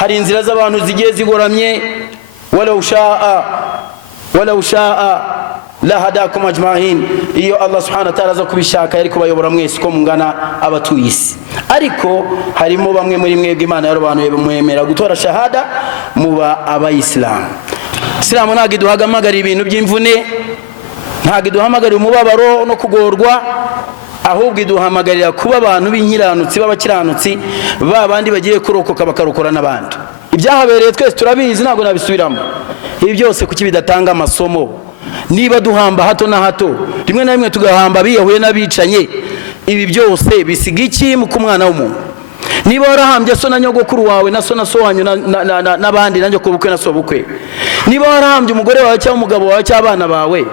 hari inzira z'abantu zigiye zigoramye walau shaa la hadakum ajma'in. Iyo Allah subhanahu wa ta'ala kubishaka yari kubayobora mwese ko mungana abatuyisi, ariko harimo bamwe muri mwebwe Imana yarobanuye bamwemera gutora shahada muba abayisilamu. Islamu ntabwo iduhamagara ibintu by'imvune, ntabwo iduhamagara umubabaro no kugorwa, ahubwo iduhamagarira kuba abantu b'inkiranutsi b'abakiranutsi, babandi bagiye kurokoka bakarokora n'abandi. Ibyahabereye twese turabizi, ntabwo nabisubiramo. Ibi byose kuki bidatanga amasomo? Niba duhamba hato na hato, rimwe na rimwe tugahamba biyahuye n'abicanye, ibi byose bisiga iki mu kumwana w'umuntu? Niba warahambye so na nyogokuru wawe na so na so wanyu n'abandi nanjye kubukwe na so bukwe, niba warahambye umugore wawe cyangwa umugabo wawe cyangwa abana bawe,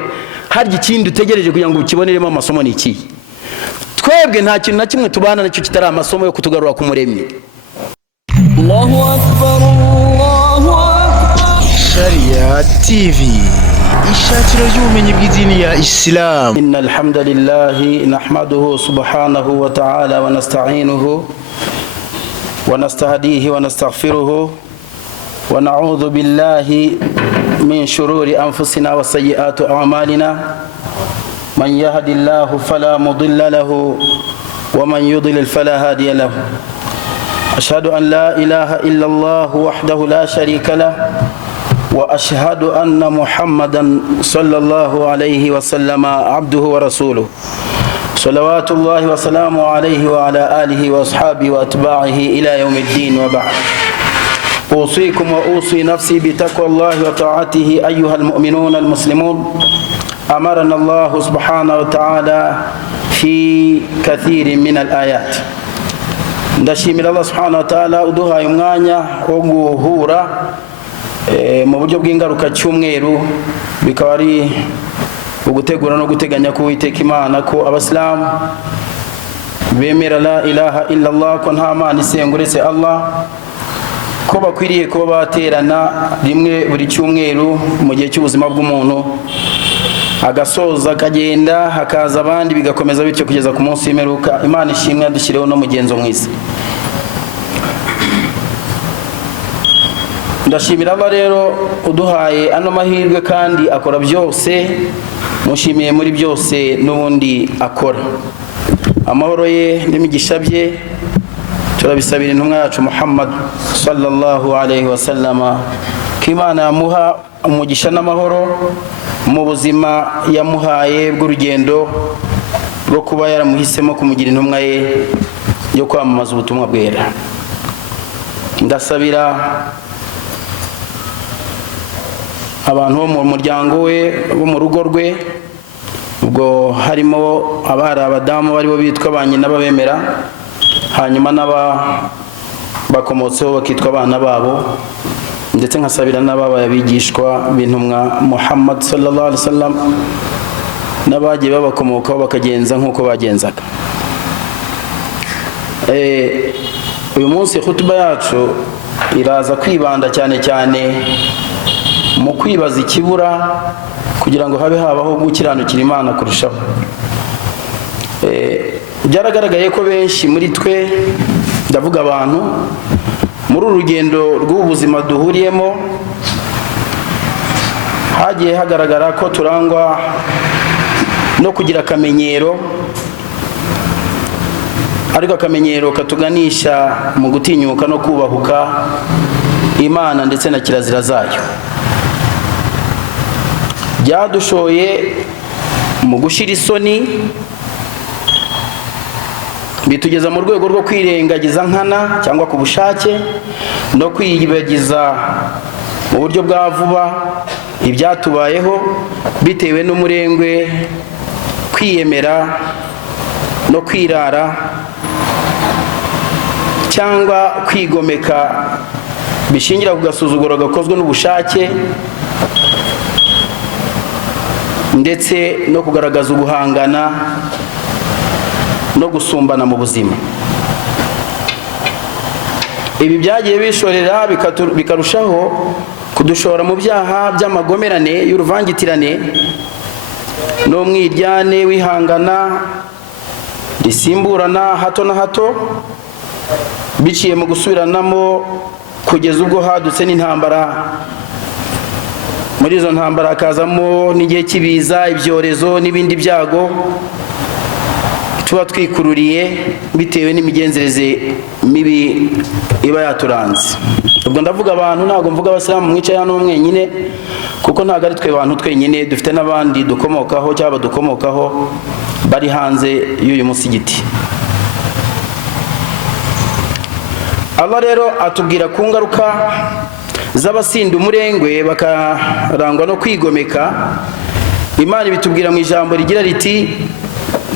harya ikindi utegereje kugira ngo ukiboneremo amasomo ni iki? Twebwe nta kintu na kimwe tubana nacyo kitari amasomo yo kutugarura ku Muremyi. Allahu Akbar, Allahu Akbar. Sharia TV, ishakiro ry'ubumenyi bw'idini ya Islam. Innal hamdalillahi nahmaduhu subhanahu wa ta'ala wa nasta'inuhu wa nastahdihi wa nastaghfiruhu wa na'udhu billahi min shururi anfusina wa sayyiati a'malina. من يهد الله فلا مضل له ومن يضلل فلا هادي له. أشهد أن لا إله إلا الله وحده لا شريك له وأشهد أن محمدا صلى الله عليه وسلم عبده ورسوله صلوات الله وسلامه عليه وعلى آله وأصحابه وأتباعه إلى يوم الدين. وبعد، أوصيكم وأوصي نفسي بتقوى الله وطاعته أيها المؤمنون المسلمون. أمرنا الله سبحانه وتعالى في كثير من الآيات. ndashimira Allah subhanahu wa ta'ala uduhaye umwanya wo guhura mu buryo bw'ingaruka cy'umweru, bikaba ari ugutegura no guteganya ko Uwiteka Imana ko abasilamu bemera la ilaha illa Allah, ko nta mana isenga uretse Allah, ko bakwiriye kuba baterana rimwe buri cyumweru mu gihe cy'ubuzima bw'umuntu, agasoza akagenda hakaza abandi, bigakomeza bityo kugeza ku munsi w'imperuka. Imana ishimwe yadushyireho no mugenzo mwiza. Ndashimira Allah rero uduhaye ano mahirwe kandi akora byose, mushimiye muri byose n'ubundi akora. Amahoro ye n'imigisha bye turabisabira intumwa yacu Muhammad sallallahu alayhi wa sallama, ko Imana yamuha umugisha n'amahoro mu buzima yamuhaye bw'urugendo rwo kuba yaramuhisemo kumugira intumwa ye yo kwamamaza ubutumwa bwera. Ndasabira abantu bo mu muryango we, bo mu rugo rwe, ubwo harimo abari abadamu bari bo bitwa ba nyina babemera, hanyuma bakomotseho bakitwa abana babo, ndetse nkasabira n'ababaye abigishwa b'intumwa Muhammad sallallahu alaihi wasallam, n'abagiye babakomokaho bakagenza nk'uko bagenzaga. Uyu munsi khutba yacu iraza kwibanda cyane cyane mu kwibaza ikibura kugira ngo habe habaho gukiranukira Imana kurushaho. Byaragaragaye ko benshi muri twe, ndavuga abantu, muri urugendo rw'ubuzima duhuriyemo hagiye hagaragara ko turangwa no kugira akamenyero, ariko akamenyero katuganisha mu gutinyuka no kubahuka Imana ndetse na kirazira zayo. Byadushoye mu gushira isoni, bitugeza mu rwego rwo kwirengagiza nkana cyangwa ku bushake no kwiyibagiza mu buryo bwa vuba ibyatubayeho bitewe n'umurengwe, kwiyemera no kwirara cyangwa kwigomeka bishingira ku gasuzuguro gakozwe n'ubushake, ndetse no kugaragaza uguhangana no gusumbana mu buzima. Ibi byagiye bishorera bikarushaho kudushora mu byaha by'amagomerane y'uruvangitirane n'umwiryane wihangana risimburana hato na hato, biciye mu gusubiranamo kugeza ubwo hadutse n'intambara. Muri izo ntambara hakazamo n'igihe cy'ibiza, ibyorezo n'ibindi byago tuba twikururiye bitewe n'imigenzereze mibi iba yaturanze. Ubwo ndavuga abantu, ntabwo mvuga abasilamu mwicaye hano mwenyine, kuko ntabwo ari twe bantu twenyine, dufite n'abandi dukomokaho cyangwa dukomokaho bari hanze y'uyu musigiti. Allah rero atubwira ku ngaruka z'abasinda umurengwe bakarangwa no kwigomeka. Imana bitubwira mu ijambo rigira riti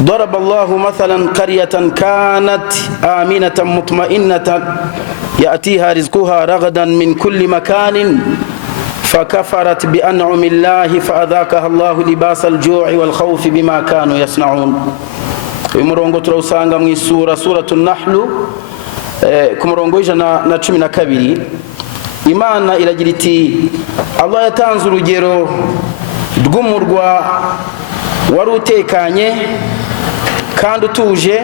ضرب الله مثلا قرية كانت آمنة مطمئنة يأتيها رزقها رغدا من كل مكان فكفرت بأنعم الله فأذاقها الله لباس الجوع والخوف بما كانوا يصنعون. umurongo turawusanga mu suratul Nahl ku murongo w'ijana na 12. Imana iragira iti Allah yatanze urugero rw'umurwa wari utekanye kandi utuje,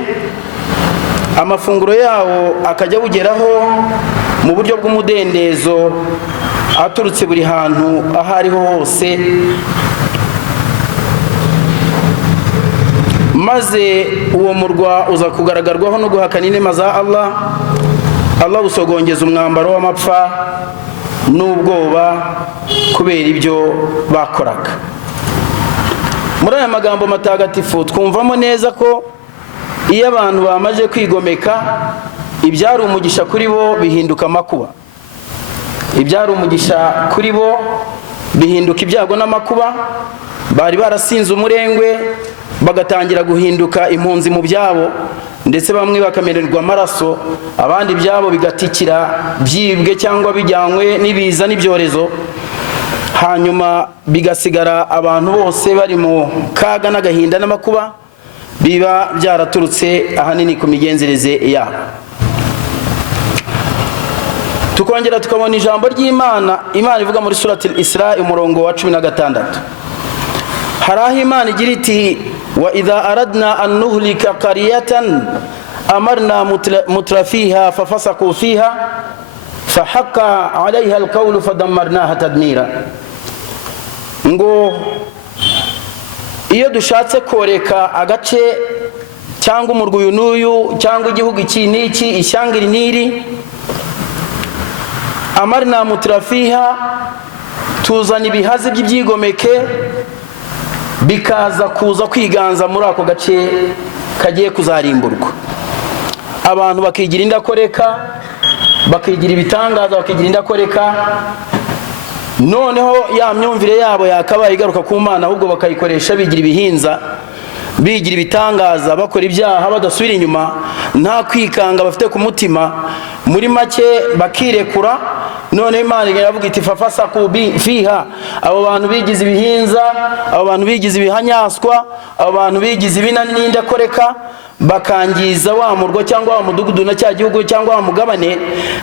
amafunguro yawo akajya bugeraho mu buryo bw'umudendezo aturutse buri hantu aho ariho hose, maze uwo murwa uza kugaragarwaho no guhakana inema za Allah. Allah usogongeza umwambaro w'amapfa n'ubwoba kubera ibyo bakoraga. Muri aya magambo matagatifu twumvamo neza ko iyo abantu bamaze kwigomeka, ibyari umugisha kuri bo bihinduka amakuba, ibyari umugisha kuri bo bihinduka ibyago n'amakuba. Bari barasinze umurengwe bagatangira guhinduka impunzi mu byabo, ndetse bamwe bakamererwa amaraso, abandi byabo bigatikira byibwe cyangwa bijyanywe n'ibiza n'ibyorezo, hanyuma bigasigara abantu bose bari mu kaga n'agahinda n'amakuba biba byaraturutse ahanini ku migenzereze yabo. Tukongera tukabona ijambo ry'Imana, Imana ivuga muri suratul Isra umurongo wa 16. hari aho Imana igira iti wa idha aradna an nuhlika qaryatan amarna mutrafiha fafasaku fiha fahaqqa alayha alqawlu fadammarnaha tadmira. Ngo iyo dushatse koreka agace cyangwa umurwa uyu n'uyu cyangwa igihugu iki n'iki, ishyanga iri n'iri, amarna mutrafiha, tuzana ibihazi by'ibyigomeke bikaza kuza kwiganza muri ako gace kagiye kuzarimburwa. Abantu bakigira indakoreka, bakigira ibitangaza, bakigira indakoreka, noneho ya myumvire yabo yakabaye igaruka ku Mana, ahubwo bakayikoresha bigira ibihinza, bigira ibitangaza, bakora ibyaha badasubira inyuma, nta kwikanga bafite ku mutima. Muri make bakirekura. None Imana iravuga iti fafasaku fiha, abo bantu bigize ibihinza, abo bantu bigize ibihanyaswa, abo bantu bigize ibinani n'indakoreka, bakangiza wa murwa cyangwa wa mudugudu na cya gihugu cyangwa wa mugabane.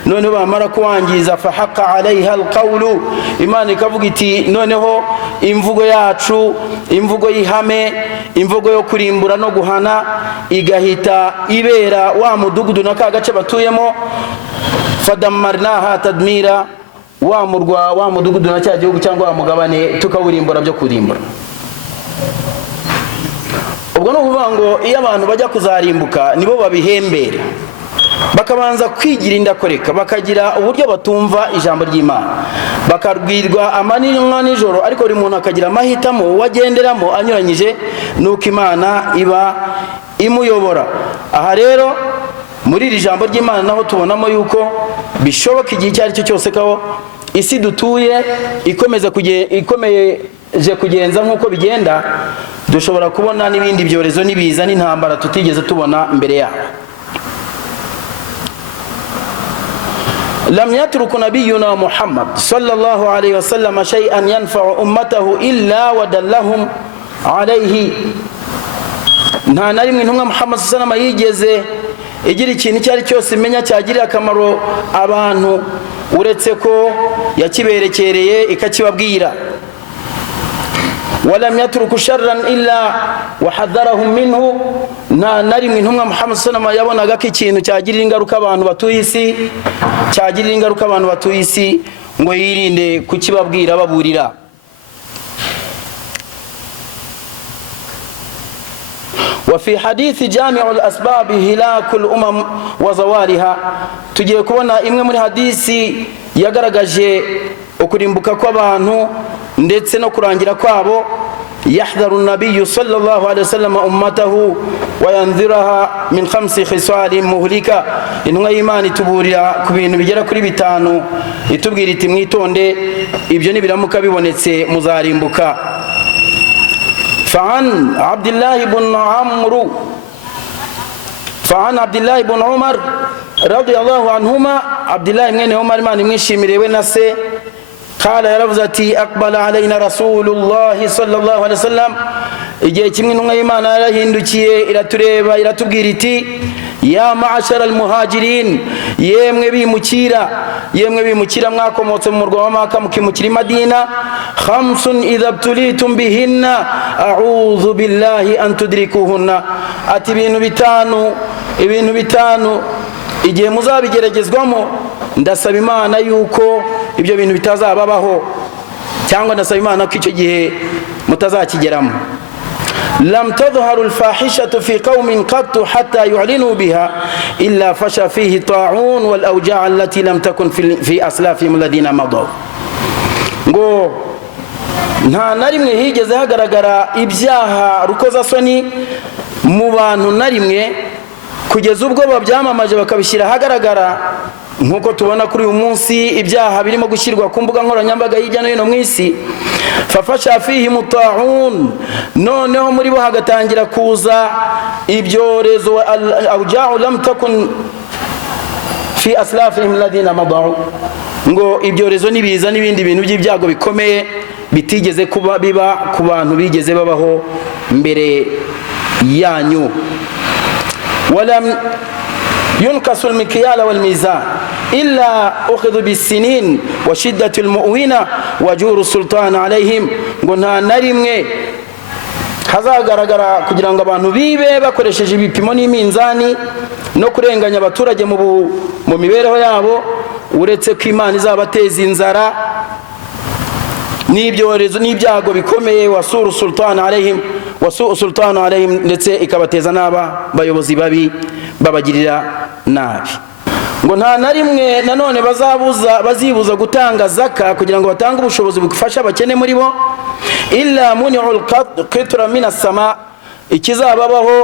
None bamara kuwangiza fahaqqa alayha alqawlu, Imana ikavuga iti noneho imvugo yacu, imvugo y'ihame, imvugo yo kurimbura no guhana igahita ibera wa mudugudu na ka gace batuyemo, fadammarnaha tadmira, wa murwa wa mudugudu na cya gihugu cyangwa wa mugabane tukawurimbura byo kurimbura. Ubwo no kuvuga ngo iyo abantu bajya kuzarimbuka nibo babihembera, bakabanza kwigira indakoreka, bakagira uburyo batumva ijambo ry'Imana, bakarwirwa amanywa nijoro, ariko buri muntu akagira amahitamo wagenderamo anyuranyije nuko Imana iba imuyobora. Aha rero muri iri jambo ry'Imana naho tubonamo yuko bishoboka igihe icyo ari cyo cyose ko isi dutuye ikomeje kugenza nk'uko bigenda, dushobora kubona n'ibindi byorezo n'ibiza n'intambara tutigeze tubona mbere yabo. lam yatruku nabiyuna Muhammad sallallahu alayhi wasallam shay'an yanfa'u ummatahu illa wadallahum alayhi. Nta na rimwe intumwa Muhammad sallallahu alayhi wasallam yigeze igira ikintu icyo ari cyose imenya cyagirira akamaro abantu uretse ko yakiberekereye ikakibabwira. walam yatruku sharran illa wahadharahum minhu. Nta narimwe intumwa Muhammad sallallahu alaihi wasallam yabonaga ko ikintu cyagirira ingaruka abantu batuye isi, cyagirira ingaruka abantu batuye isi, ngo yirinde kukibabwira baburira. وفي حديث جامع الأسباب هلاك الأمم وزوالها. tugiye kubona imwe muri hadisi yagaragaje ukurimbuka kw'abantu ndetse no kurangira kwabo. yahdharu an-nabiy sallallahu alayhi wasallam ummatahu wa yanziraha min 5 khisal muhlika. intumwa y'Imana ituburira ku bintu bigera kuri bitanu, itubwira iti mwitonde, ibyo nibiramuka bibonetse muzarimbuka. فعن عبد الله بن عمر رضي الله عنهما. عبد الله بن عمر ما نمشيمire we nase قال يرفزتي أقبل علينا رسول الله صلى الله عليه وسلم. igihe kimwe intumwa y'Imana yarahindukiye iratureba iratubwira iti ya ma'ashara al-muhajirin, yemwe bimukira mwakomotse mu murwa wa Maka mukimukira Madina. 5 idha btulitum bihinna a'udhu billahi an tudrikuhunna. ati ibintu bitanu igihe muzabigeragezwamo ndasaba Imana yuko ibyo bintu bitazababaho, cyangwa ndasaba Imana ko icyo gihe mutazakigeramo. لم تظهر الفاحشة في قوم قط حتى يعلنوا بها إلا فشى فيه طاعون والأوجاع التي لم تكن في أسلافهم الذين مضوا. ngo nta narimwe higeze hagaragara ibyaha rukozasoni mu bantu narimwe kugeza ubwo babyamamaje bakabishyira hagaragara, nkuko tubona kuri uyu munsi ibyaha birimo gushyirwa ku mbuga nkoranyambaga hirya no hino mu isi. fafasha fihi muta'un, noneho muri bo hagatangira kuza ibyorezo al-awja'u lam takun fi aslafihim alladhina madaw. ngo ibyorezo nibiza n'ibindi bintu by'ibyago bikomeye bitigeze kuba biba ku bantu bigeze babaho mbere yanyu. walam ينقص المكيال والميزان إلا أخذ بالسنين وشدة المؤونة وجور السلطان عليهم. ngo nta narimwe hazagaragara kugira ngo abantu bibe bakoresheje ibipimo n'iminzani no kurenganya abaturage mu mibereho yabo, uretse ko Imana izabateza inzara n'ibyorezo n'ibyago bikomeye. wasuru sultanu alayhim, ndetse ikabateza n'aba bayobozi babi babagirira nabi. ngo nta narimwe nanone bazibuza gutanga zaka kugira ngo batange ubushobozi bufasha abakene muri bo. illa muni'ul qitra minas sama, ikizababaho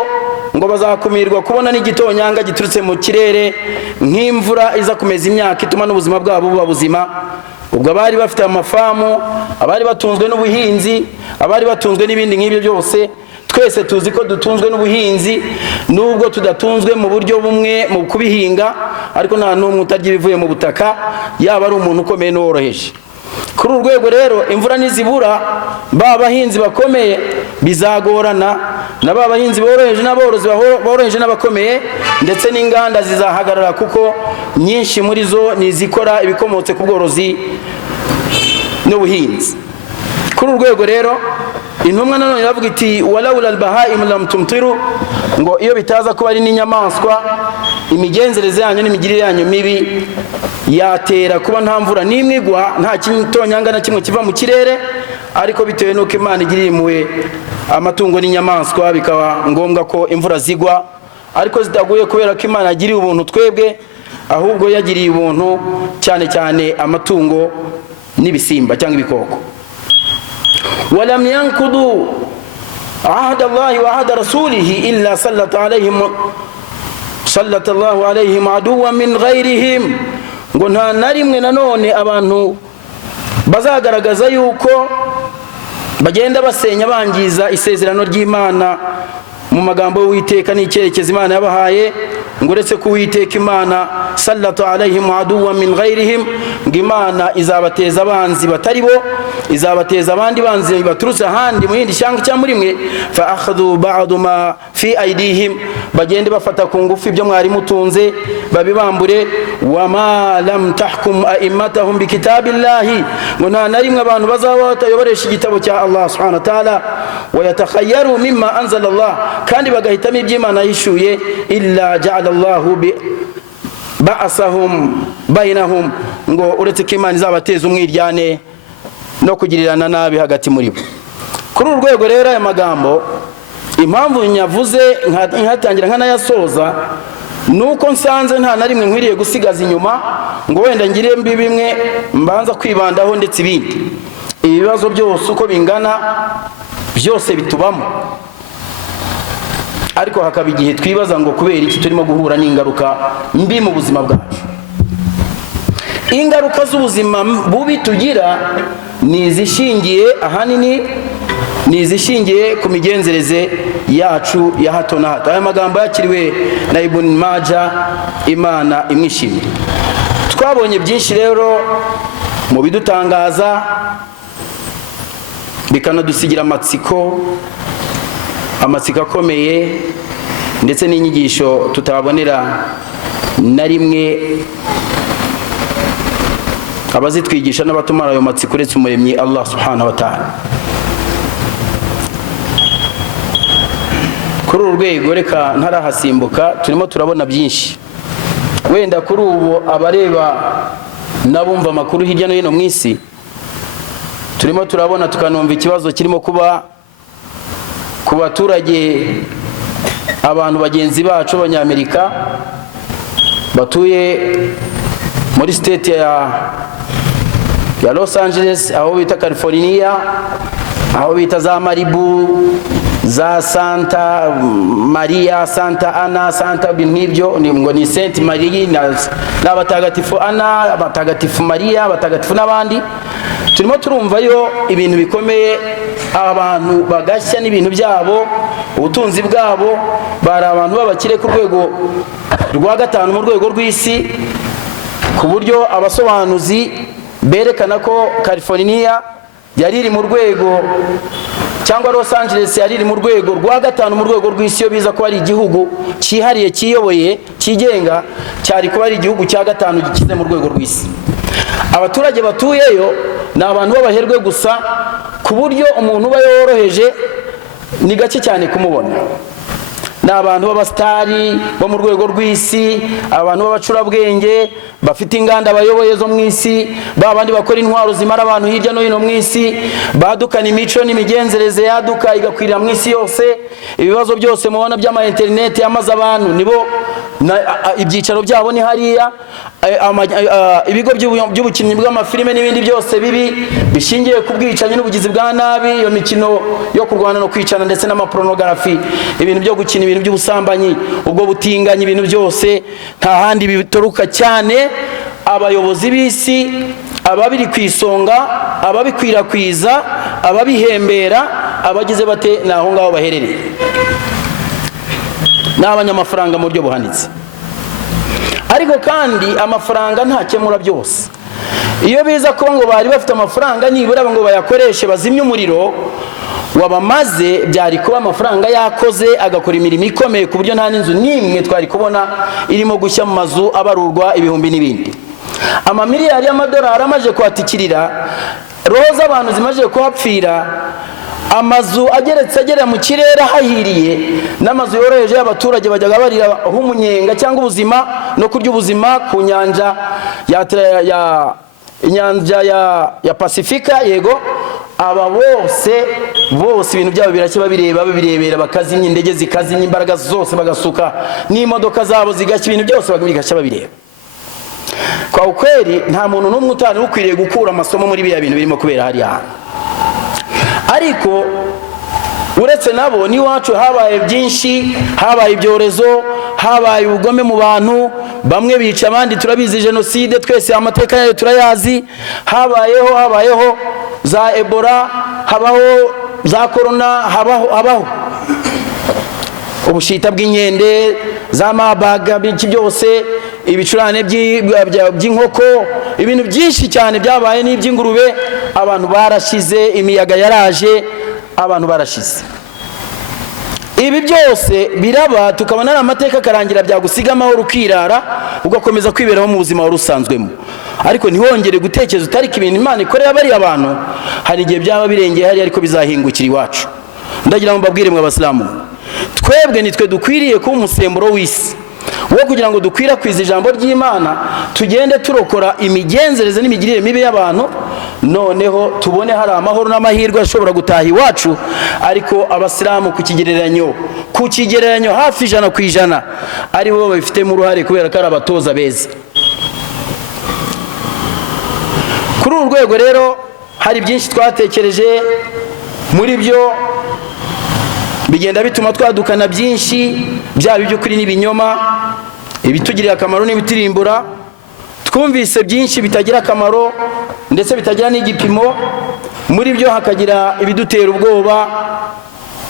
ngo bazakumirwa kubona n'igitonyanga giturutse mu kirere nk'imvura iza kumeza imyaka ituma n'ubuzima bwabo buba buzima. ubwo abari bafite amafamu, abari batunzwe n'ubuhinzi, abari batunzwe n'ibindi nk'ibyo byose, twese tuzi ko dutunzwe n'ubuhinzi, nubwo tudatunzwe mu buryo bumwe mu kubihinga, ariko nta n'umwe utarya ibivuye mu butaka, yaba ari umuntu ukomeye n'uworoheje. kuri urwego rero imvura nizibura, ba bahinzi bakomeye bizagorana na ba bahinzi boroheje n'aborozi boroheje n'abakomeye, ndetse n'inganda zizahagarara kuko nyinshi muri zo nizikora ibikomotse ku bworozi n'ubuhinzi. kuri urwego rero intumwa nanone iravuga iti walawla albaha'im lam tumtiru, ngo iyo bitaza kuba ari n'inyamaswa, imigenzereze yanyu n'imigirire yanyu mibi yatera kuba nta mvura n'imwe igwa, nta kitonyanga na kimwe kiva mu kirere. ariko bitewe n'uko Imana igiriye impuhwe amatungo n'inyamaswa, bikaba ngombwa ko imvura zigwa, ariko zitaguye kubera ko Imana yagiriye ubuntu twebwe, ahubwo yagiriye ubuntu cyane cyane amatungo n'ibisimba cyangwa ibikoko. ولم ينقضوا عهد الله وعهد رسوله إلا سلط الله عليهم عدوا من غيرهم. ngo nta narimwe nanone abantu bazagaragaza yuko bagenda basenya bangiza isezerano ry'Imana mu magambo y'Uwiteka n'icyerekezo Imana yabahaye ngo uretse ko Uwiteka Imana sallatu alaihim aduwan min ghairihim, ngo Imana izabateza abanzi batari bo, izabateza abandi banzi baturutse ahandi mu yindi shyanga cyangwa muri mwe, fa akhadhu ba'd ma fi aidihim, bagende bafata ku ngufu ibyo mwari mutunze babibambure. Wa ma lam tahkum a'immatahum bi kitabillahi, ngo nta na rimwe abantu bazaba batayoboresha igitabo cya Allah subhanahu wa ta'ala, wa yatakhayyaru mimma anzala Allah, kandi bagahitamo iby'Imana yishuye, illa ja'ala Allahu bi ba'asahum bainahum, ngo uretse ko Imana izabateza umwiryane no kugirirana nabi hagati muri bo. Kuri urwego rero aya magambo impamvu nyavuze nkatangira nkanayasoza nuko nsanze nta na rimwe nkwiriye gusigaza inyuma ngo wenda ngire mbi bimwe mbanza kwibandaho ndetse ibindi. Ibibazo byose uko bingana byose bitubamo, ariko hakaba igihe twibaza ngo kubera iki turimo guhura n'ingaruka mbi mu buzima bwacu. Ingaruka z'ubuzima bubi tugira ni izishingiye ahanini ni izishingiye ku migenzereze yacu ya hato na hato. Aya magambo yakiriwe na Ibn Majah, Imana imwishimire. Twabonye byinshi rero mu bidutangaza bikanadusigira amatsiko akomeye, ndetse n'inyigisho tutabonera na rimwe abazitwigisha n'abatumara ayo matsiko uretse umuremyi Allah subhanahu wa ta'ala. Kuri uru rwego reka ntarahasimbuka, turimo turabona byinshi. Wenda kuri ubu abareba n'abumva amakuru hirya no hino mu isi, turimo turabona tukanumva ikibazo kirimo kuba ku baturage, abantu bagenzi bacu b'Abanyamerika batuye muri state ya Los Angeles, aho bita California, aho bita za Malibu, za Santa Maria, Santa Ana, Santa binibyo ngo ni Saint Marie n'abatagatifu Ana, abatagatifu Maria, abatagatifu n'abandi. Turimo turumvayo ibintu bikomeye, abantu bagashya n'ibintu byabo, ubutunzi bwabo, bari abantu babakire ku rwego rwa gatanu mu rwego rw'isi, ku buryo abasobanuzi berekana ko California yari iri mu rwego, cyangwa Los Angeles yari iri mu rwego rwa gatanu mu rwego rw'isi. Yo biza ko ari igihugu cyihariye kiyoboye cyigenga, cyari kuba ari igihugu cya gatanu gikize mu rwego rw'isi. Abaturage batuyeyo ni abantu b'abaherwe gusa, ku buryo umuntu uba yoroheje ni gake cyane kumubona. Ni abantu b'abastari bo mu rwego rw'isi, abantu b'abacurabwenge bafite inganda bayoboye zo mu isi, babandi bakora intwaro zimara abantu hirya no hino mu isi, badukana imico n'imigenzereze yaduka igakwirira mu isi yose. Ibibazo byose mubona by'ama internet yamaze abantu, nibo ibyicaro byabo ni hariya. Ibigo by'ubukinnyi bw'amafilime n'ibindi byose bibi bishingiye ku bwicanyi n'ubugizi bwa nabi, iyo mikino yo kurwana no kwicana ndetse n'amapornography, ibintu byo gukina ibintu by'ubusambanyi, ubwo butinganyi, ibintu byose nta handi bituruka cyane abayobozi b'isi, ababiri ku isonga, ababikwirakwiza, ababihembera, abagize bate naho ngaho baherereye, n'abanyamafaranga mu buryo buhanitse. Ariko kandi amafaranga ntakemura byose. Iyo biza ko ngo bari bafite amafaranga nibura ngo bayakoreshe bazimye umuriro wabamaze, byari kuba amafaranga yakoze agakora imirimo ikomeye, ku buryo nta n'inzu n'imwe twari kubona irimo gushya mu mazu abarurwa ibihumbi n'ibindi. Amamiliyari y'amadolari amaje kwatikirira, roho z'abantu zimaze kuhapfira, amazu ageretse agera mu kirere hahiriye, n'amazu yoroheje y'abaturage bajyaga barira nk'umunyenga cyangwa ubuzima no kurya ubuzima ku nyanja ya Pasifika. Yego, aba bose ibintu byabo biracye babirebera, bakazimya indege zikazimya, imbaraga zose bagasuka, n'imodoka zabo zigashya, ibintu byose bagashya babireba. Kwa ukweli nta muntu n'umwe utari ukwiriye gukura amasomo muri biya bintu birimo kubera hariya. Ariko uretse nabo n'iwacu habaye byinshi, habaye ibyorezo, habaye ubugome mu bantu, bamwe bica abandi, turabizi jenoside, twese amateka yayo turayazi. Habayeho za Ebola, habaho za corona, habaho ubushita bw'inkende, za mabaga, biki byose, ibicurane by'inkoko, ibintu byinshi cyane byabaye n'iby'ingurube. Abantu barashize, imiyaga yaraje, abantu barashize. Ibi byose biraba, tukabona amateka akarangira, byagusiga amahoro ukirara, ugakomeza kwiberaho mu buzima wari usanzwemo. Ariko ntihongere gutekereza utariko ibintu Imana ikorera bari abantu, hari igihe byaba birengeye hari ariko bizahingukira iwacu. Ndagira ngo mbabwire mwe abasilamu, twebwe nitwe dukwiriye kuba umusemburo w'isi wo kugira ngo dukwirakwize ijambo ry'Imana, tugende turokora imigenzereze n'imigirire mibi y'abantu, noneho tubone hari amahoro n'amahirwe ashobora gutaha iwacu. Ariko abasilamu ku kigereranyo hafi 100% ari bo babifitemo uruhare, kubera ko ari abatoza beza. Kuri uru rwego rero hari byinshi twatekereje, muri byo bigenda bituma twadukana byinshi, byaba iby'ukuri n'ibinyoma, ibitugirira akamaro n'ibitirimbura. Twumvise byinshi bitagira akamaro ndetse bitagira n'igipimo, muri byo hakagira ibidutera ubwoba,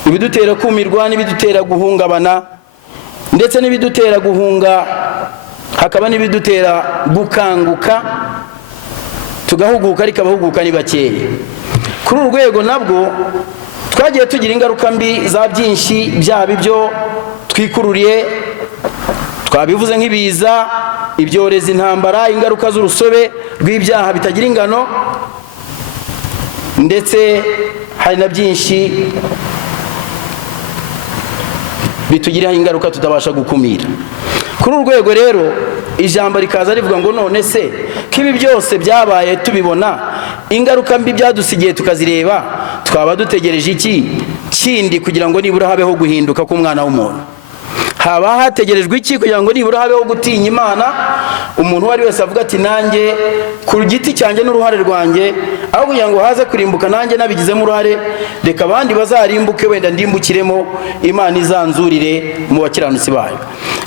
ibidutera kumirwa, n'ibidutera guhungabana, ndetse n'ibidutera guhunga, hakaba n'ibidutera gukanguka, tugahuguka ariko abahuguka ni bakeya. Kuri uru rwego nabwo twagiye tugira ingaruka mbi za byinshi, byaba ibyo twikururiye, twabivuze nk'ibiza, ibyoreza, intambara, ingaruka z'urusobe rw'ibyaha bitagira ingano, ndetse hari na byinshi bitugiraho ingaruka tutabasha gukumira. Kuri uru rwego rero ijambo rikaza rivuga ngo none se kibi byose byabaye tubibona, ingaruka mbi byadusigiye tukazireba, twaba dutegereje iki kindi kugira ngo nibura habeho guhinduka k'umwana w'umuntu? Haba hategerejwe iki kugira ngo nibura habeho gutinya Imana? Umuntu wari wese avuga ati nanjye ku giti cyanjye n'uruhare rwanjye, aho kugira ngo haze kurimbuka nanjye nabigizemo uruhare, reka abandi bazarimbuke, wenda ndimbukiremo, Imana izanzurire mu bakiranutsi bayo.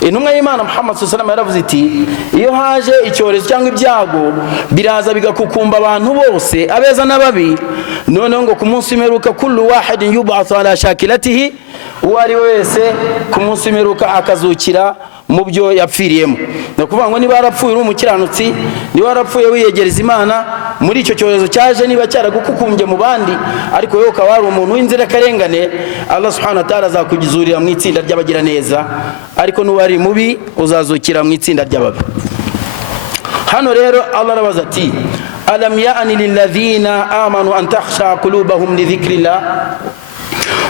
Intumwa y'Imana Muhammad sallallahu alaihi wasallam yaravuze iti, iyo haje icyorezo cyangwa ibyago biraza bigakukumba abantu bose, abeza n'ababi, noneho ngo ku munsi w'imperuka kullu wahidin yub'athu ala shakilatihi, uwo ari wese ku munsi w'imperuka akazukira mu byo yapfiriyemo. No kuvuga ngo niba warapfuye uri umukiranutsi, niba warapfuye wiyegereza Imana, muri icyo cyorezo cyaje niba cyaragukukumbye mu bandi, ariko wowe ukaba wari umuntu w'inzirakarengane, Allah subhanahu wa ta'ala azakugizurira mu itsinda ry'abagira neza, ariko n'uwari mubi uzazukira mu itsinda ry'ababi. Hano rero Allah arabaza ati, alam ya'ni lilladhina amanu an takhsha qulubahum li dhikrillah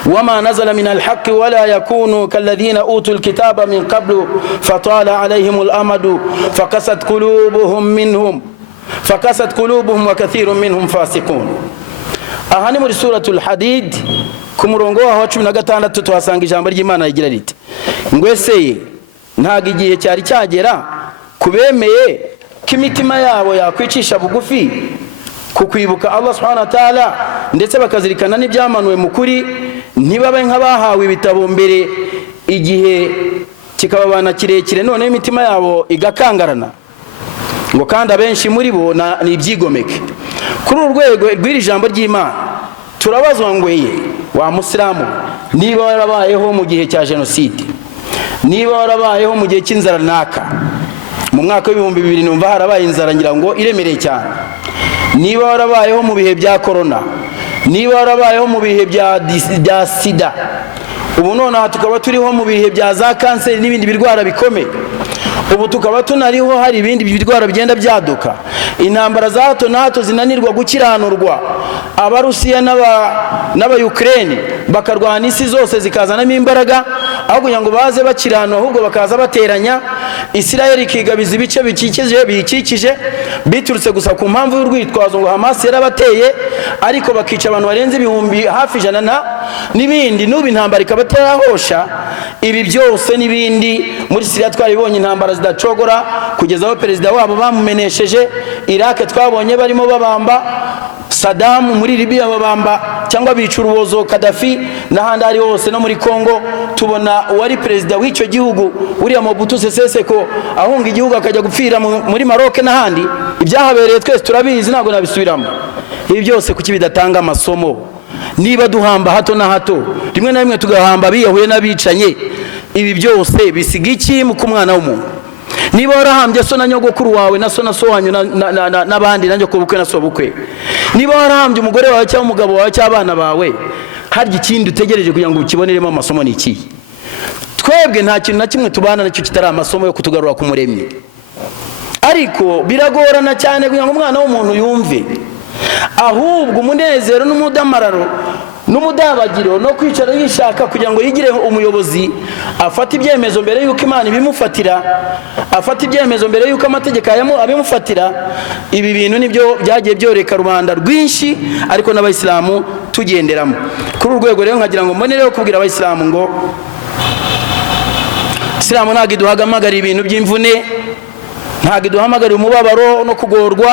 وما نزل من الحق ولا يكونوا كالذين أوتوا الكتاب من قبل فطال عليهم الأمد فقست قلوبهم وكثير منهم فاسقون. أهاني muri suratul Hadid ku murongo wa 16 tuhasanga ijambo ry'Imana rigira riti, ngwese ntago igihe cyari cyagera kubemeye k'imitima yabo yakwicisha bugufi kukwibuka Allah subhanahu wa ta'ala, ndetse bakazirikana n'ibyamanuwe mu kuri, ntibabe nk'abahawe ibitabo mbere igihe kikababana kirekire, none imitima yabo igakangarana, ngo kandi abenshi muri bo ni ibyigomeke. Kuri uru rwego rw'iri jambo ry'Imana turabazwa ngo wa musilamu, niba warabayeho mu gihe cya jenoside, niba warabayeho mu gihe cy'inzara runaka, mu mwaka w'ibihumbi 2000 numva harabaye inzara ngira ngo iremereye cyane, niba warabayeho mu bihe bya corona, niba warabayeho mu bihe bya sida, ubu nonaha tukaba turiho mu bihe bya za kanseri n'ibindi birwara bikomeye, ubu tukaba tunariho hari ibindi birwara bigenda byaduka, intambara za hato na hato zinanirwa gukiranurwa, abarusiya n'aba Ukraine bakarwana isi zose zikazanamo imbaraga, aho kugira ngo baze bakiranura ahubwo bakaza bateranya. Israel ikigabiza ibice bikikije biturutse gusa ku mpamvu y'urwitwazo ngo Hamas yarabateye, ariko bakica abantu barenze ibihumbi hafi 100 n'ibindi, n'ubu intambara ikabaterahosha. Ibi byose n'ibindi muri Syria twaribonye intambara zidacogora kugeza aho perezida wabo bamumenesheje. Iraq twabonye barimo babamba Saddam, muri Libya babamba cyangwa bica urubozo Gaddafi, n'ahandi ari hose no muri Congo tubona uwari perezida w'icyo gihugu uriya Mobutu Sese Seko ahunga igihugu akajya gupfira muri Maroc n'ahandi. Ibyahabereye twese turabizi, ntabwo nabisubiramo. Ibi byose kuki bidatanga amasomo? Niba duhamba hato na hato, rimwe na rimwe tugahamba biyahuye n'abicanye, ibi byose bisiga iki mu kumwana w'umuntu? Niba warahambye so na nyogokuru wawe na so na so wanyu n'abandi nanjye kubukwe na so bukwe, niba warahambye umugore wawe cyangwa umugabo wawe cyangwa abana bawe, harya ikindi utegereje kugira ngo ukiboneremo amasomo ni iki? Twebwe nta kintu na kimwe tubana nacyo kitari amasomo yo kutugarura ku Muremyi, ariko biragorana cyane kugira ngo umwana w'umuntu yumve. Ahubwo umunezero n'umudamararo n'umudabagiro no kwicara yishaka kugira ngo yigire umuyobozi, afata ibyemezo mbere yuko Imana ibimufatira, afata ibyemezo mbere yuko amategeko abimufatira. Ibi bintu nibyo byagiye byoreka rubanda rwinshi, ariko n'abayisilamu tugenderamo. Kuri urwego rero nkagira ngo mbonereho kubwira abayisilamu ngo Isilamu ntabwo iduhamagara ibintu by'imvune, ntabwo iduhamagarira umubabaro no kugorwa,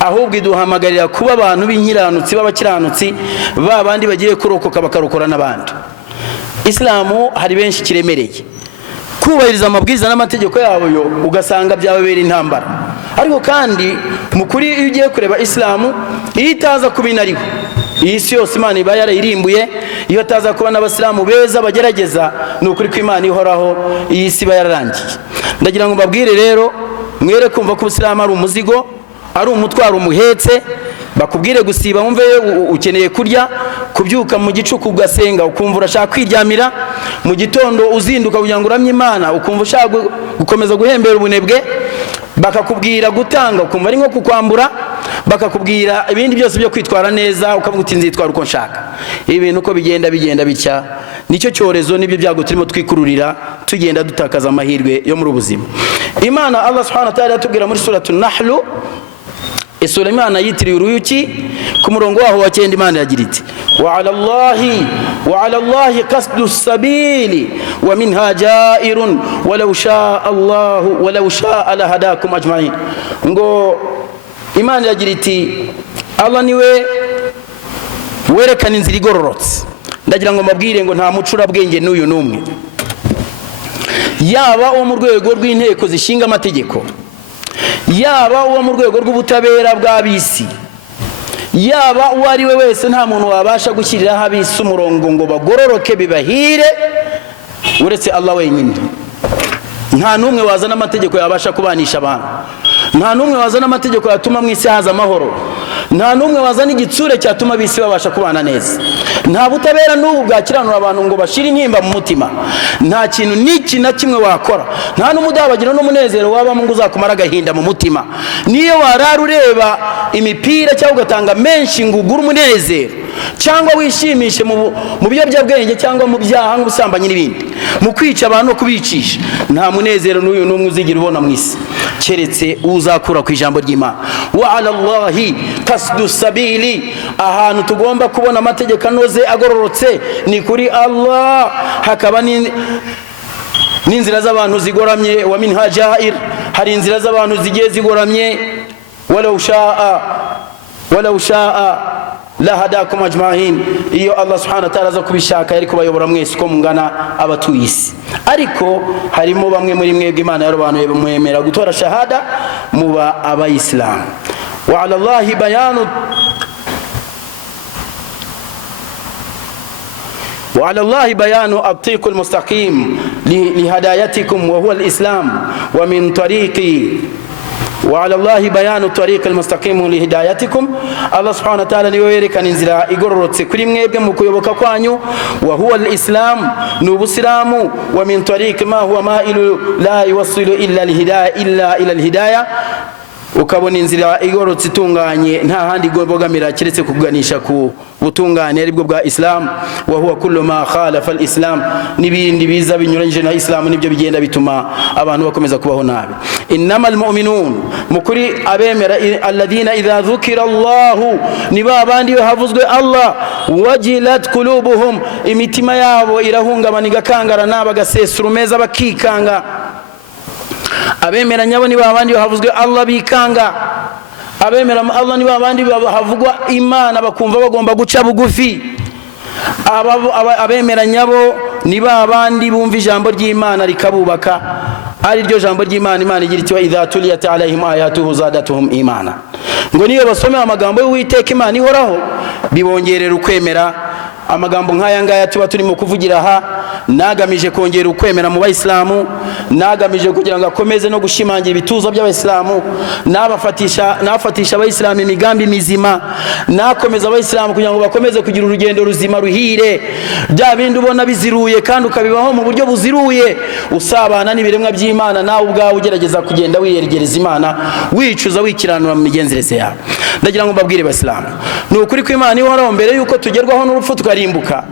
ahubwo iduhamagarira kuba abantu b'inkiranutsi b'abakiranutsi, ba bandi bagiye kurokoka bakarokora n'abandi. Isilamu hari benshi kiremereye, kubahiriza amabwiriza n'amategeko yabo yo ugasanga byababera intambara. Ariko kandi mukuri iyo ugiye kureba Isilamu, iyo itaza kubinariho, iyi si yose Imana iba yarayirimbuye. Iyo ataza kuba n'abasilamu beza bagerageza, ni ukuri ko Imana ihoraho, iyi si iba yararangiye. Ndagira ngo mbabwire rero, mwere kumva ko Ubusilamu ari umuzigo, ari umutwaro umuhetse. Bakubwire gusiba wumve ukeneye kurya, kubyuka mu gicuku ugasenga ukumva urashaka kwiryamira, mu gitondo uzinduka kugira ngo uramye Imana ukumva ushaka gukomeza guhembera ubunebwe. Bakakubwira gutanga ukumva ari nko kukwambura, bakakubwira ibindi byose byo kwitwara neza ukavuga uti nzitwara uko nshaka. Ibintu uko bigenda bicya, nicyo cyorezo nibyo byago turimo twikururira, tugenda dutakaza amahirwe yo muri ubuzima. Imana Allah subhanahu wa ta'ala atubwira muri suratul Nahl, isura Imana yitiriye uruyuki, ku murongo waho wa 9 Imana yagira iti wa 'ala Allahi qasdu sabili wa minha ja'irun walau sha'a Allahu walau sha'a lahadakum ajma'in. Ngo Imana yagira iti Allah niwe werekana inzira igororotse. Ndagira ngo mbabwire ngo nta mucura bwenge n'uyu numwe, yaba uwo mu rwego rw'inteko zishinga amategeko, yaba uwo mu rwego rw'ubutabera bw'abisi, yaba uwo ari we wese, nta muntu wabasha gushyiriraho abisi umurongo ngo bagororoke bibahire uretse Allah wenyine. Nta numwe wazana amategeko yabasha kubanisha abantu, nta numwe wazana amategeko yatuma mu isi haza amahoro, nta numwe wazana igitsure cyatuma bisi babasha kubana neza. Nta butabera n'ubu bwakiranura abantu ngo bashire intimba mu mutima. Nta kintu n'iki na kimwe wakora, nta n'umudabagira n'umunezero wabamo ngo uzakumara agahinda mu mutima. Niyo warara ureba imipira cyangwa ugatanga menshi ngo ugure umunezero, cyangwa wishimishe mu biyobyabwenge cyangwa mu byaha nk'ubusambanyi n'ibindi, mu kwica abantu no kubicisha, nta munezero n'uyu n'umwe uzigira ubona mu isi keretse uzakura ku ijambo ry'Imana. Wa 'ala Allahi qasdu sabili, ahantu tugomba kubona amategeko anoze agororotse ni kuri Allah. Hakaba n'inzira z'abantu zigoramye, wa minha ja'ir, hari inzira z'abantu zigiye zigoramye, walau sha'a lahadakum ajma'in. Iyo Allah subhanahu wa ta'ala aza kubishaka yari kubayobora mwese uko mungana abatuye isi. Ariko harimo bamwe muri mwebwe Imana yarobanuye bamwemera gutora shahada muba abayisilamu. Wa 'ala Allahi bayanu وعلى الله بيان الطريق المستقيم لهدايتكم وهو الإسلام ومن طريق وعلى الله بيان الطريق المستقيم لهدايتكم. الله سبحانه وتعالى niwerekana inzira igororotse kuri mwebwe mu kuyoboka kwanyu, wa huwa al-islam, nubusilamu, wa min tariq ma huwa ma'ilu la yuwassilu illa ila al-hidayah, ukabona inzira igororotse itunganye nta handi gobogamira kiretse kuganisha ku butungane aribwo bwa Islam. Wa huwa kullu ma khalafa al-islam, nibindi biza binyuranyije na Islam nibyo bigenda bituma abantu bakomeza kubaho nabi. Innamal mu'minun, mukuri abemera, alladhina idha dhukira Allah, niba abandi havuzwe Allah, wajilat qulubuhum, imitima yabo irahungabana igakangarana bagasesura meza bakikanga. Abemera nyabo niba abandi havuzwe Allah bikanga, abemera Allah niba abandi havugwa Imana bakumva bagomba guca bugufi. Abemera nyabo niba abandi bumva ijambo ry'Imana rikabubaka, ari ryo jambo ry'Imana. Imana igira iti wa idha tuliyat alaihim ayatuhu zadatuhum imana, ngo niyo basomera amagambo y'Uwiteka Imana ihoraho bibongerera ukwemera. Amagambo nk'aya ngaya tuba turimo kuvugira aha nagamije kongera ukwemera mu bayisilamu, nagamije kugira ngo akomeze no gushimangira ibituzo by'abayisilamu, nafatisha abayisilamu imigambi mizima, nakomeza abayisilamu kugira ngo bakomeze kugira urugendo ruzima ruhire, bya bindi ubona biziruye kandi ukabibaho mu buryo buziruye, usabana n'ibiremwa by'Imana, nawe ubwawe ugerageza kugenda wiyegereza Imana, wicuza wikiranura mu migenzereze yawe. Ndagira ngo mbabwire bayisilamu, ni ukuri ko Imana ihoraho mbere yuko tugerwaho n'urupfu tukarimbuka.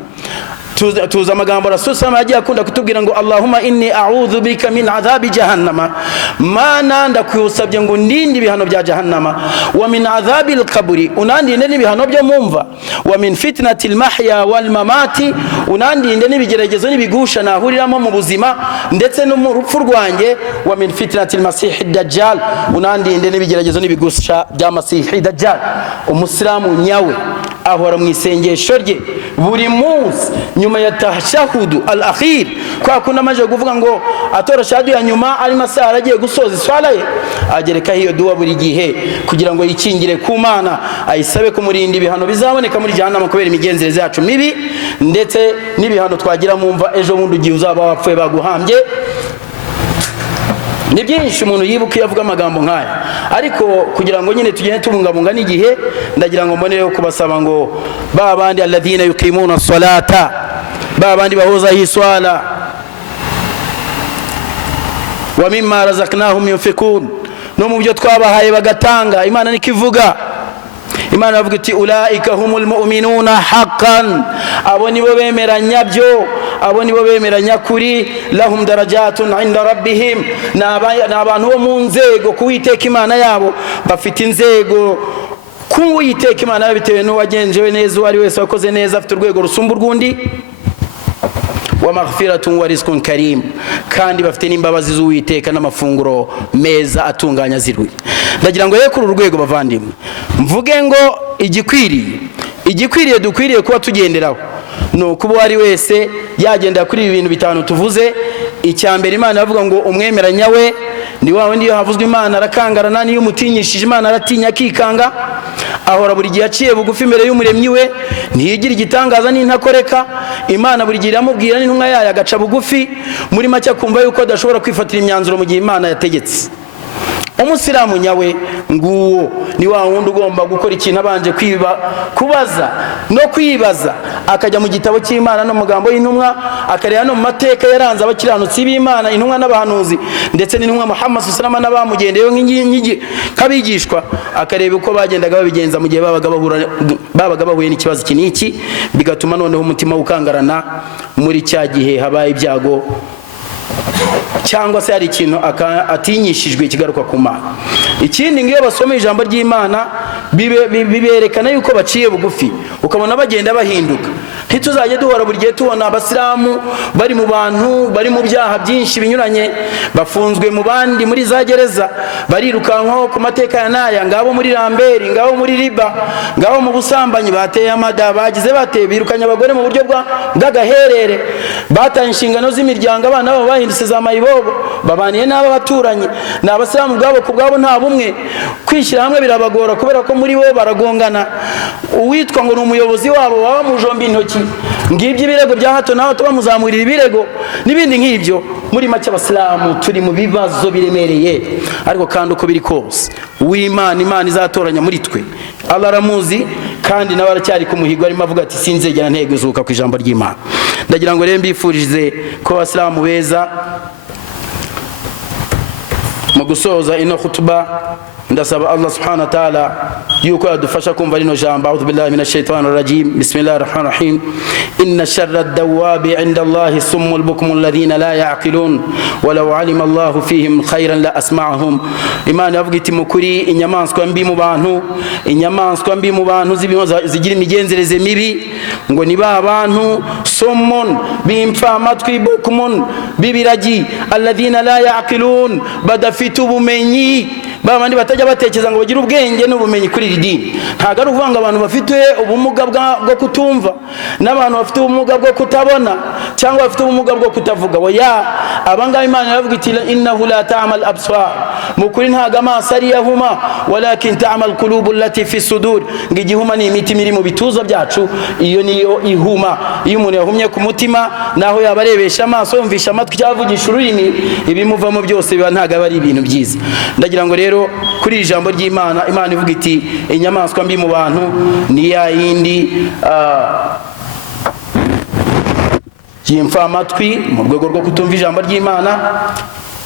Tuza amagambo Rasul sallallahu alayhi akunda kutubwira ngo Allahumma inni a'udhu bika min adhabi jahannama, mana ndakusabye ngo ndinde ibihano bya jahannama, wa min adhabi al-qabri, unandinde n'ibihano byo mumva, wa min fitnati al-mahya wal mamati, unandinde n'ibigeragezo n'ibigusha nahuriramo mu buzima ndetse no mu rupfu rwanjye, wa min fitnati al-masih ad-dajjal, unandinde n'ibigeragezo n'ibigusha bya masih ad-dajjal. Umusilamu nyawe ahora mu isengesho rye buri munsi nyuma ya tashahudu al-akhir, kwa kuna maje kuvuga ngo atora shahadu ya nyuma ari masaha agiye gusoza iswala ye, agereka hiyo dua buri gihe kugira ngo yikingire ku Mana, ayisabe kumurinda ibihano bizaboneka muri jahannama kubera imigenzereze yacu mibi, ndetse n'ibihano twagira mumva ejo bundi ugiye uzaba wapfuye baguhambye. Ni byinshi umuntu yibuka yavuga amagambo nkaya, ariko kugira ngo nyine tugende tubungabunga n'igihe, ndagira ngo mbonereho kubasaba ngo ba bandi alladhina yuqimuna as-salata, ba bandi bahoza hiswala, wa mimma razaqnahum yunfikun, no mu byo twabahaye bagatanga. Imana nikivuga, Imana avuga iti ulaika humul mu'minuna haqqan, abo nibo bemeranya byo, abo nibo bemeranya kuri, lahum darajatun inda rabbihim, n'abantu bo mu nzego kuwiteka Imana yabo, bafite inzego kuwiteka Imana yabo bitewe n'uwagenjewe neza, uwari wese wakoze neza afite urwego rusumba urwundi, wa maghfiratun wa rizqun karim, kandi bafite n'imbabazi z'uwiteka n'amafunguro meza atunganya ziruye. Ndagira ngo yekuru urwego bavandimwe, mvuge ngo igikwiriye dukwiriye kuba tugenderaho no kuba wari wese yagenda kuri ibi bintu bitanu tuvuze. Icyambere, Imana yavuga ngo umwemeranya we ni wa wundi havuzwe Imana arakangarana, niyo umutinyishije Imana aratinya akikanga, ahora buri gihe aciye bugufi imbere y'umuremyi we, ntiyigira igitangaza n'intakoreka. Imana buri gihe iramubwira n'intumwa yayo agaca bugufi, muri make akumva yuko adashobora kwifatira imyanzuro mu gihe Imana yategetse. Umusilamu nyawe nguwo ni wa wundi ugomba gukora ikintu abanje kubaza no kwibaza, akajya mu gitabo cy'Imana no mugambo y'intumwa, akareba no mu mateka yaranze abakiranutsi b'Imana, intumwa n'abahanuzi, ndetse n'intumwa Muhammad sallallahu alaihi wasallam n'abamugendeyeho nk'inkingi kabigishwa, akareba uko bagendaga babigenza mu gihe babaga bahuye n'ikibazo kiniki, bigatuma noneho umutima ukangarana muri cya gihe habaye ibyago cyangwa se hari ikintu atinyishijwe kigaruka ku Mana. Ikindi ngiyo basoma ijambo ry'Imana biberekana yuko baciye bugufi, ukabona bagenda bahinduka. Ntituzajye duhora buri gihe tubona abasilamu bari mu bantu bari mu byaha byinshi binyuranye, bafunzwe mu bandi muri za gereza, barirukankaho ku mateka ya naya, ngabo muri Lamberi, ngabo muri Riba, ngabo mu busambanyi, bateye amada, bagize bate, birukanya abagore mu buryo bw'agaherere, bataye inshingano z'imiryango, abana babo bahindutse za mayibobo, babaniye n'aba baturanye. Ni abasilamu bwabo ku bwabo nta bumwe, kwishyira hamwe birabagora kubera ko muri bo baragongana. Uwitwa ngo ni umuyobozi wabo baba mujomba intoki, ngibyo ibirego bya hato na hato bamuzamurira ibirego n'ibindi nk'ibyo. Muri make abasilamu turi mu bibazo biremereye, ariko kandi uko biri kose Imana izatoranya muri twe, Allah aramuzi, kandi nawe aracyari ku muhigo, arimo avuga ati sinzegera nteguzuka ku ijambo ry'Imana. Ndagira ngo rero mbifurize ko abasilamu beza. Mu gusoza ino khutba ndasaba Allah subhanahu wa ta'ala yuko yadufasha kumva rino jambo. A'udhu billahi minash shaitanir rajim. Bismillahir rahmanir rahim. Inna sharra ad-dawabi 'inda Allahi summul bukmul ladhina la ya'qilun walau 'alima Allahu fihim khayran la asma'ahum. Imana yavuga iti mukuri inyamaswa mbi mu bantu zigira imigenzereze mibi, ngo ni ba bantu summun bimfa amatwi, bukmun bibiragi, alladhina la ya'qilun badafite ubumenyi, babandi batajya batekereza ngo bagire ubwenge n'ubumenyi kuri iri dini. Ntago ari uvanga abantu bafite ubumuga bwo kutumva n'abantu bafite ubumuga bwo kutabona cyangwa bafite ubumuga bwo kutavuga. Oya, abangaba Imana yavuga iti innahu la ta'mal absar, mukuri ntago amaso ari yahuma walakin ta'mal qulubul lati fi sudur, ngigihuma ni imitima iri mu bituza byacu, iyo niyo ihuma. Iyo umuntu yahumye ku mutima naho yabarebesha amaso yumvisha amatwi cyavugisha ururimi, ibimuvamo byose biba ntago ari ibintu byiza. Ndagira ngo rero kuri ijambo ry'Imana, Imana ivuga iti inyamaswa mbi mu bantu ni ya yindi yimfa amatwi mu rwego rwo kutumva ijambo ry'Imana.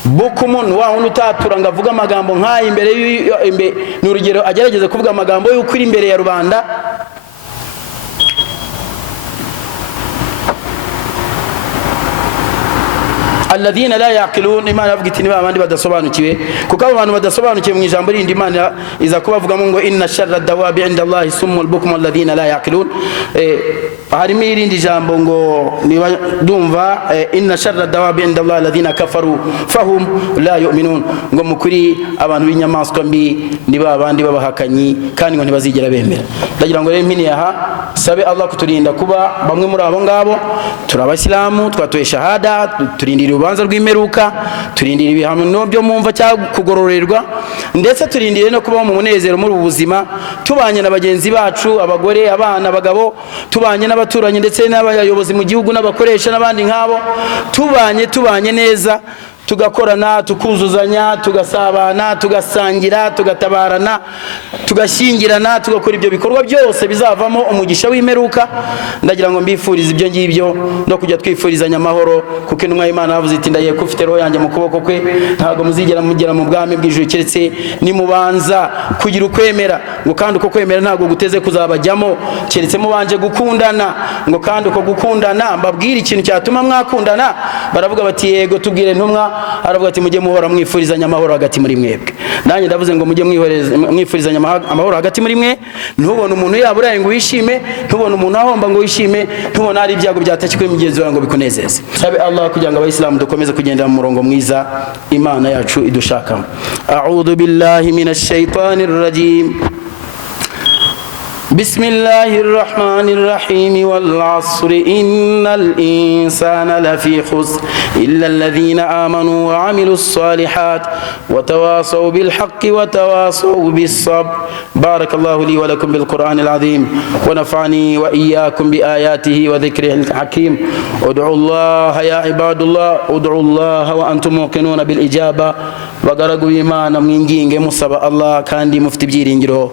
Bukumun wa wundi utatura ngo avuga amagambo nk'ayo imbere ni urugero agerageza kuvuga amagambo y'ukuri imbere ya rubanda. alladhina la yaqilun, Imana avuga iti niba abandi badasobanukiwe, kuko abo bantu badasobanukiwe mu ijambo rindi Imana iza kubavugamo ngo inna sharra dawabi inda Allahi summul bukum alladhina la yaqilun. Harimo irindi jambo ngo niba dumva inna sharra dawabi inda Allahi alladhina kafaru fahum la yu'minun, ngo mukuri abantu b'inyamaswa mbi niba abandi babahakanyi kandi ngo ntibazigera bemera. Ndagira ngo rero mpini aha sabe Allah kuturinda kuba bamwe muri abo ngabo. Turabasilamu twatoye shahada, turindira urubanza rw'imperuka, turindira ibihano byo mumva cyangwa kugororerwa, ndetse turindire no kubaho mu munezero muri ubuzima, tubanye na bagenzi bacu, abagore, abana, abagabo, tubanye n'abaturanyi ndetse n'abayobozi mu gihugu n'abakoresha n'abandi nk'abo, tubanye neza, tugakorana, tukuzuzanya, tugasabana, tugasangira, tugatabarana, tugashyingirana, tugakora ibyo bikorwa byose bizavamo umugisha w'imperuka. Ndagira ngo mbifurize ibyo ngibyo no kujya twifurizanya amahoro, kuko intumwa y'Imana yavuze iti ndaye ko ufite roho yanjye mu kuboko kwe ntago muzigera mugera mu bwami bw'ijuru keretse nimubanza kugira ukwemera, ngo kandi uko kwemera ntago guteze kuzabajyamo keretse mubanje gukundana, ngo kandi uko gukundana mbabwira ikintu cyatuma mwakundana. Baravuga bati yego tubwire ntumwa. Aravuga ati mujye muhora mwifurizanya amahoro hagati muri mwebwe. Nanjye ndavuze ngo mujye mwifurizanya amahoro hagati muri mwe. Ntubone umuntu yaburaye ngo wishime, ntubone umuntu ahomba ngo wishime, ntubone ari ibyago byatakikwe mugenzi wawe ngo bikunezeze. Sabe Allah kugira ngo abayisilamu dukomeze kugendera mu murongo mwiza Imana yacu idushakamo. A'udhu billahi minash shaitanir rajim. بسم الله الرحمن الرحيم والعصر إن الإنسان لفي خسر إلا الذين آمنوا وعملوا الصالحات وتواصوا بالحق وتواصوا بالصبر. بارك الله لي ولكم بالقرآن العظيم ونفعني وإياكم بآياته وذكره الحكيم. ادعوا الله يا عباد الله، ادعوا الله وأنتم موقنون بالإجابة. وقرقوا إيمانا من جينج مصابة الله كان دي مفتي بجيرينجرو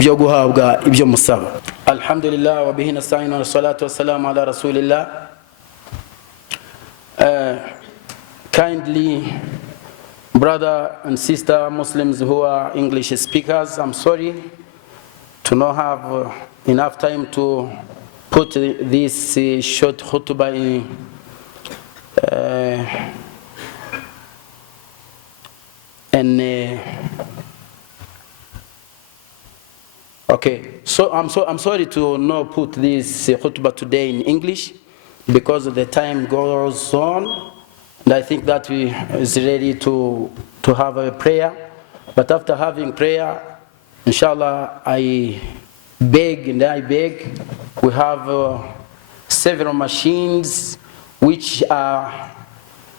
byo guhabwa ibyo musaba. Alhamdulillah wa bihi nasta'inu wa salatu wa salam ala rasulillah. Kindly brother and sister Muslims who are English speakers, I'm sorry to not have enough time to put this short khutbah in okay, so I'm sorry to not put this khutbah today in English because the time goes on, and I think that we is ready to have a prayer. But after having prayer, inshallah, I beg, we have several machines which are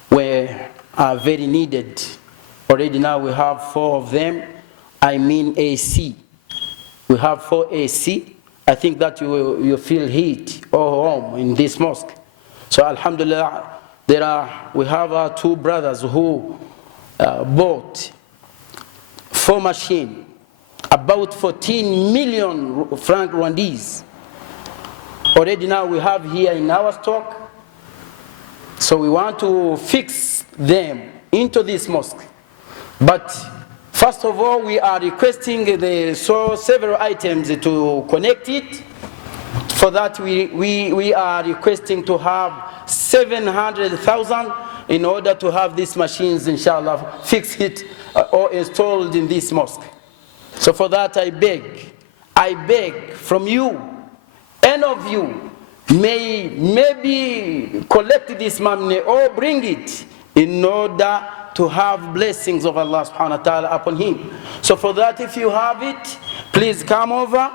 very needed. Already now we have 4 of them. I mean AC. We have 4 AC. I think that you feel heat all home in this mosque. So alhamdulillah, we have 2 brothers who bought 4 machines, about 14 million franc Rwandese. Already now we have here in our stock. So we want to fix them into this mosque. But first of all, we are requesting several items to connect it. For that, we are requesting to have 700,000 in order to have these machines, inshallah, fix it or installed in this mosque. So for that, I beg from you, any of you, maybe collect this money or bring it in order to have blessings of Allah subhanahu wa ta'ala upon him. So for that, if you have it, please come over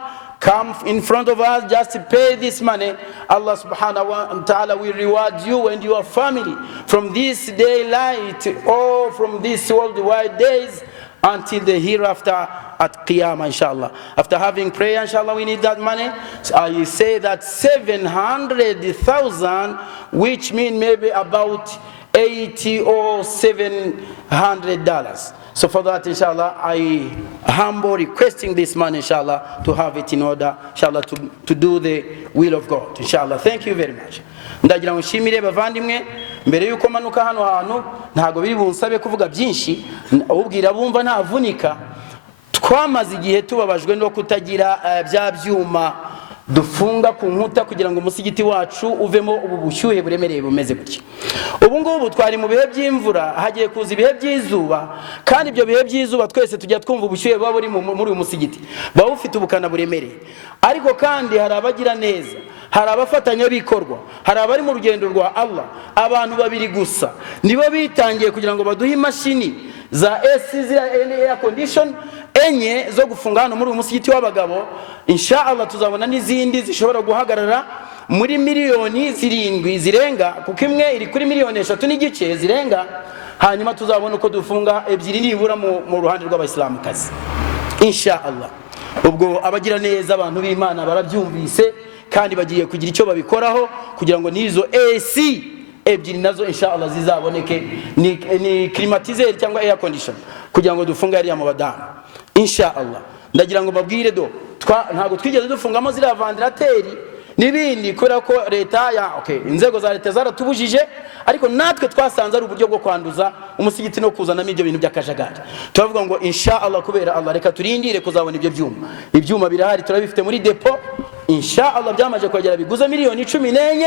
come in front of us, just pay this money. Allah subhanahu wa ta'ala will reward you and your family from this daylight or from these worldwide days until the hereafter at Qiyamah, inshallah. After having prayer, inshallah, we need that money. So I say that 700,000, which means maybe about $80 or $700. So for that, inshallah, I humble requesting this man, inshallah, to have it in order, inshallah, to do the will of God, inshallah. Thank you very much. Ndagira ngo nshimire bavandimwe mbere yuko manuka hano hantu ntago biri bunsabe kuvuga byinshi ubwira bumva ntavunika twamaze igihe tubabajwe no kutagira bya byuma dufunga ku nkuta kugira ngo umusigiti wacu uvemo ubu bushyuhe buremereye bumeze gutya. Ubu ngubu twari mu bihe by'imvura, hagiye kuza ibihe by'izuba, kandi ibyo bihe by'izuba twese tujya twumva ubushyuhe buba buri muri uyu musigiti, baba bufite ubukana buremereye. Ariko kandi hari abagira neza, hari abafatanya bikorwa, hari abari mu rugendo rwa Allah, abantu babiri gusa nibo bitangiye kugira ngo baduhe imashini za AC zira air condition enye zo gufunga hano muri uyu musigiti w'abagabo. Inshallah tuzabona n'izindi zishobora guhagarara muri miliyoni 7 zirenga, kuko imwe iri kuri miliyoni 3 n'igice zirenga. Hanyuma tuzabona uko dufunga ebyiri nibura mu ruhande rw'abayisilamu kazi, inshallah. Ubwo abagira neza abantu b'Imana barabyumvise kandi bagiye kugira icyo babikoraho kugira ngo nizo AC ebyiri nazo inshallah zizaboneke, ni climatizer cyangwa air condition kugira ngo dufunga yari ya mubadamu, inshallah. Ndagira ngo babwire do ntago twigeze dufungamo zira vandilateri nibindi kubera ko leta ya inzego za leta zaratubujije, ariko natwe twasanze ari uburyo bwo kwanduza umusigiti no kuzana ibyo bintu by'akajagari. Turavuga ngo inshallah kubera Allah reka turindire kuzabona ibyo byuma. Ibyuma birahari turabifite muri depo, inshallah byamaje kwagera biguze miliyoni 14,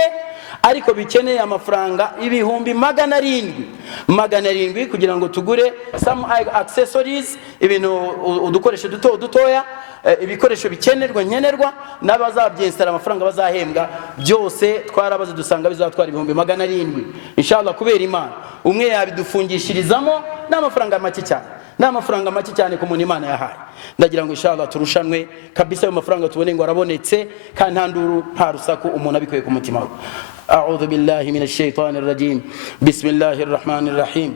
ariko bikeneye amafaranga ibihumbi 700 kugira ngo tugure some accessories, ibintu udukoresho dutoya, ibikoresho bikenerwa nkenerwa, n'abazabyinsitara amafaranga bazahembwa byose twarabaze dusanga bizatwara ibihumbi 700. Inshallah kubera Imana umwe yabidufungishirizamo n'amafaranga make cyane, n'amafaranga make cyane ku muntu Imana yahaye. Ndagira ngo inshallah turushanwe kabisa ayo mafaranga tubone ngo arabonetse kandi nta nduru nta rusaku umuntu abikuye ku mutima we. A'udhu billahi minash shaitanir rajim. Bismillahir rahmanir rahim.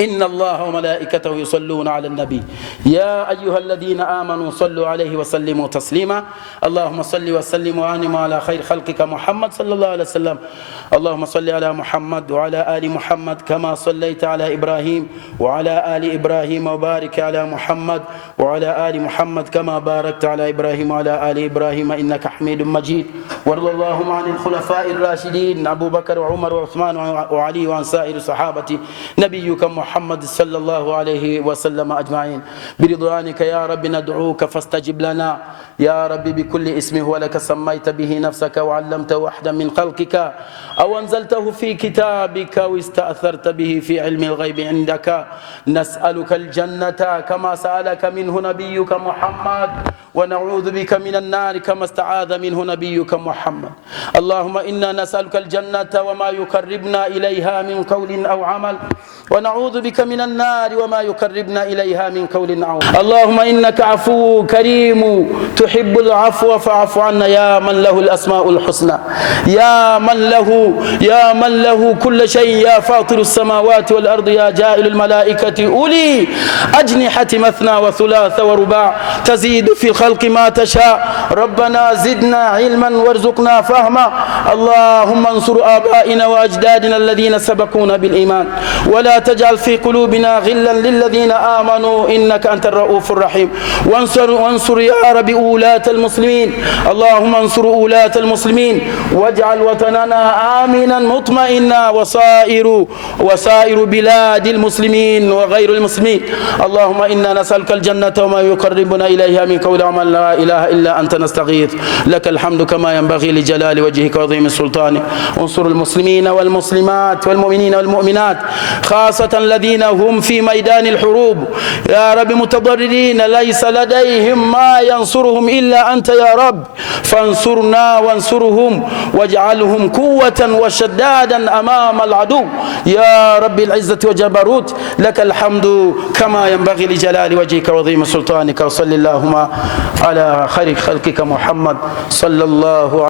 إن الله وملائكته يصلون على النبي يا أيها الذين آمنوا صلوا عليه وسلموا تسليما اللهم صل وسلم وأنعم على خير خلقك محمد صلى الله عليه وسلم اللهم صل على محمد وعلى آل محمد كما صليت على إبراهيم وعلى آل إبراهيم وبارك على محمد وعلى آل محمد كما باركت على إبراهيم وعلى آل إبراهيم إنك حميد مجيد وارض اللهم عن الخلفاء الراشدين أبو بكر وعمر وعثمان وعلي وعن سائر صحابة نبيك محمد صلى الله عليه وسلم أجمعين برضوانك يا رب ندعوك فاستجب لنا يا رب بكل اسم هو لك سميت به نفسك وعلمته وحدا من خلقك أو أنزلته في كتابك واستأثرت به في علم الغيب عندك نسألك الجنة كما سألك منه نبيك محمد ونعوذ بك من النار كما استعاذ منه نبيك محمد اللهم إنا نسألك الجنة وما يقربنا إليها من قول أو عمل ونعوذ بك من النار وما يقربنا إليها من قول أو عمل اللهم إنك عفو كريم تحب العفو فاعف عنا يا من له الأسماء الحسنى يا من له كل شيء يا فاطر السماوات والأرض يا جائل الملائكة أولي أجنحة مثنى وثلاث ورباع تزيد في الخلق ما تشاء ربنا زدنا علما وارزقنا فهما اللهم انصر آبائنا وأجدادنا الذين سبقونا بالإيمان ولا تجعل في قلوبنا غلا للذين آمنوا إنك أنت الرؤوف الرحيم وانصر يا رب أولاة المسلمين اللهم انصر أولاة المسلمين واجعل وطننا آمنا مطمئنا وسائر بلاد المسلمين وغير المسلمين اللهم إنا نسألك الجنة وما يقربنا إليها من قول عمل لا إله إلا أنت نستغيث لك الحمد كما ينبغي لجلال وجهك وعظيم سلطانك انصر المسلمين والمسلمات والمؤمنين والمؤمنات خاصة الذين هم في ميدان الحروب يا رب متضررين ليس لديهم ما ينصرهم إلا أنت يا رب، فانصرنا وانصرهم واجعلهم قوة وشدادا أمام العدو يا رب العزة وجبروت. لك الحمد كما ينبغي لجلال وجهك وعظيم سلطانك. وصل اللهم على خير خلقك محمد صلى الله عليه